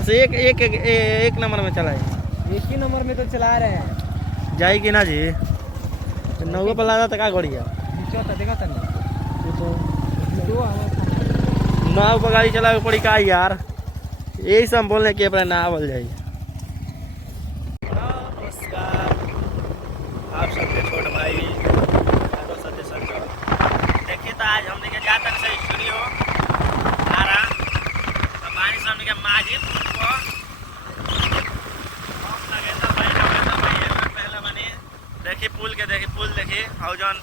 आराम से एक नंबर में चलाए। एक ही नंबर में तो चला रहे हैं। जाई कि ना जी नौगो पर लगा का गड़िया देखा था नाव पर गाड़ी चला पड़ी का यार, यही सब बोलने के अपना ना बोल जाइए। नमस्कार आप सबके छोट भाई देखिए तो आज हमने के जातन से स्टूडियो आरा तो पानी सामने के माझी पहले बने देखिए पुल के देखिए और जौन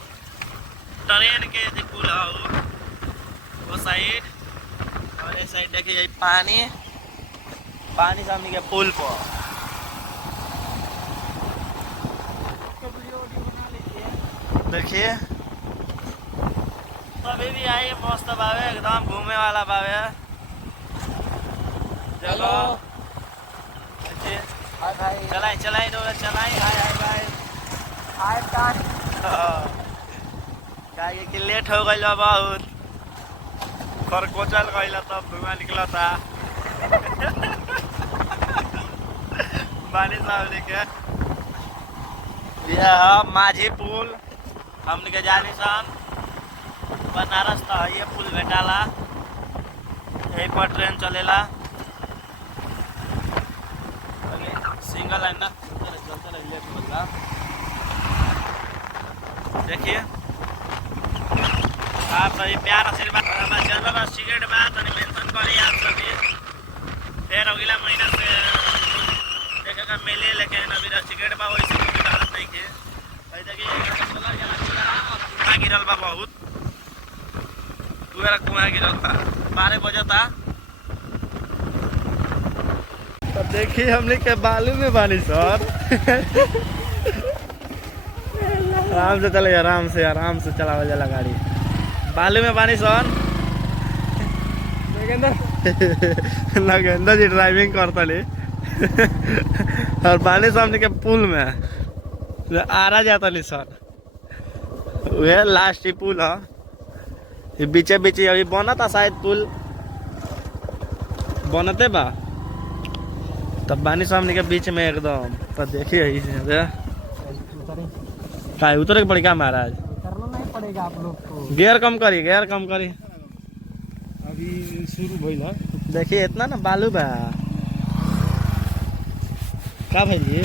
ट्रेन के जो पुल है वो साइड और ये साइड देखिए यही पानी सामने के पुल पर देखिए अभी भी आई मस्त बावे एकदम घूमे वाला बावे चलो चलाई हाय कि लेट हो गई बहुत खरकोचल गई तब धुआं निकला था बारिश सामने के यह माझी पुल हमने के जानी सन बनारस तो ये पुल भेटाला यही पर ट्रेन चलेला सिंगल लाइन ना देखिए आप सभी प्यार आशीर्वाद चैनल सिगरेट बात मेंशन करी आप सभी फिर अगला महीना से देखेगा मेले लेकिन अभी सिगरेट बा वैसे कोई हालत नहीं के देखिए गिरल बा बहुत कुआं गिरल बा 12 बजे था तो देखिए हमने के बालू में बानी सर आराम से चलावल जाला गाड़ी बालू में बानी सर नागेंद्र जी ड्राइविंग करता ले और बानी सामने के पुल में आरा जाता नहीं सर वह लास्ट ही पुल है ये बीचे अभी बना था शायद पुल बनते बा तब बानी सामने के बीच में एकदम तो देखिए का उतरे के पड़ेगा महाराज उतरना नहीं पड़ेगा आप लोग को। गियर कम करी अभी शुरू भइल है। देखिए इतना ना बालू बा का भाई जी